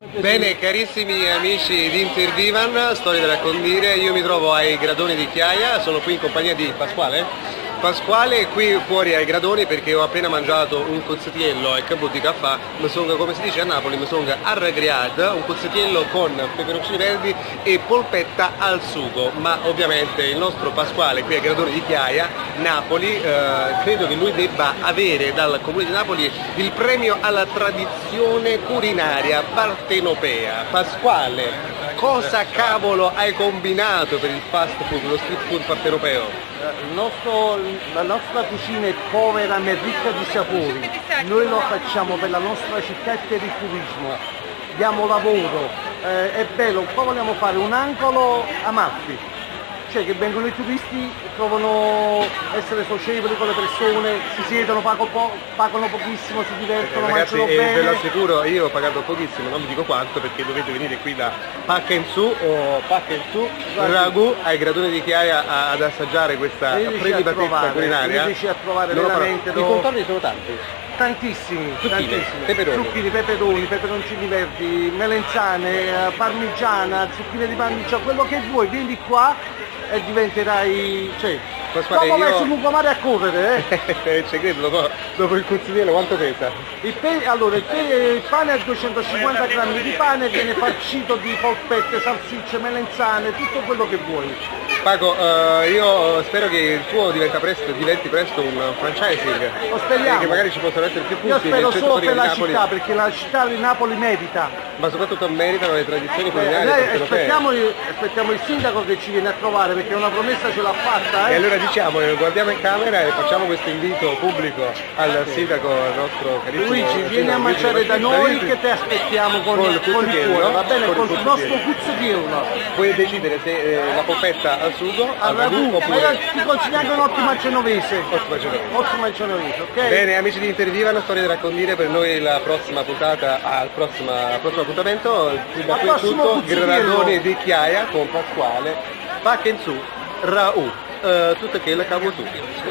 Bene, carissimi amici di Intervivan, storie da raccontare, io mi trovo ai Gradoni di Chiaia, sono qui in compagnia di Pasquale. Pasquale qui fuori ai Gradoni perché ho appena mangiato un cozzatiello al Cabot di Caffà, come si dice a Napoli, mi sono arragriato, un cozzatiello con peperoncini verdi e polpetta al sugo, ma ovviamente il nostro Pasquale qui ai Gradoni di Chiaia, Napoli, credo che lui debba avere dal Comune di Napoli il premio alla tradizione culinaria partenopea. Pasquale, cosa cavolo hai combinato per il fast food, lo street food partenopeo? La nostra cucina è povera ma ricca di sapori, noi lo facciamo per la nostra città e per il turismo, diamo lavoro, è bello, poi vogliamo fare un angolo Amalfi, cioè che vengono i turisti, trovano essere socievoli con le persone, si siedono, pagano pochissimo, si divertono, Ragazzi, mangiano ve lo bene. assicuro, io ho pagato pochissimo, non vi dico quanto perché dovete venire qui da Pacca in Su Ragù ai Gradoni di Chiaia ad assaggiare questa prelibatezza culinaria. Riesci a trovare Non lo farò. veramente I contorni sono tanti. tantissimi, peperoni. zucchine, peperoni, peperoncini verdi, melenzane, parmigiana, zucchine di parmigiana, quello che vuoi, vieni qua e diventerai, cioè, Pasquale, dopo vai sul lungomare a correre, Ci credo, dopo il cozziniello quanto pesa? il pane è 250 grammi di pane, viene farcito di polpette, salsicce, melenzane, tutto quello che vuoi. Paco, io spero che il tuo diventi presto un franchising. Lo speriamo. E che magari ci possano essere più punti Io spero nel centro solo per di la Napoli, città, perché la città di Napoli merita. ma soprattutto meritano le tradizioni culinarie Noi partenopee. aspettiamo il sindaco che ci viene a trovare, perché una promessa ce l'ha fatta. E allora diciamo, guardiamo in camera e facciamo questo invito pubblico al sindaco, al nostro carissimo Luigi, vieni a Luigi mangiare da noi Luigi. che ti aspettiamo con il cuzzatiello, cuore, va bene? con Con il il nostro cuzzatiello. cuzzatiello. Puoi decidere se la polpetta al sugo, al Al ragù, ragù ma oppure io ti consiglio anche un'ottima genovese. ottima genovese. Ottima genovese, ok? Bene, amici di Intervivano, storie da raccontare per noi la prossima puntata, al prossimo appuntamento, da qui è prossimo tutto, cuzzatiello. Gradoni di Chiaia con Pasquale, Pacca in Su, Raù, tutto che la cavo tu.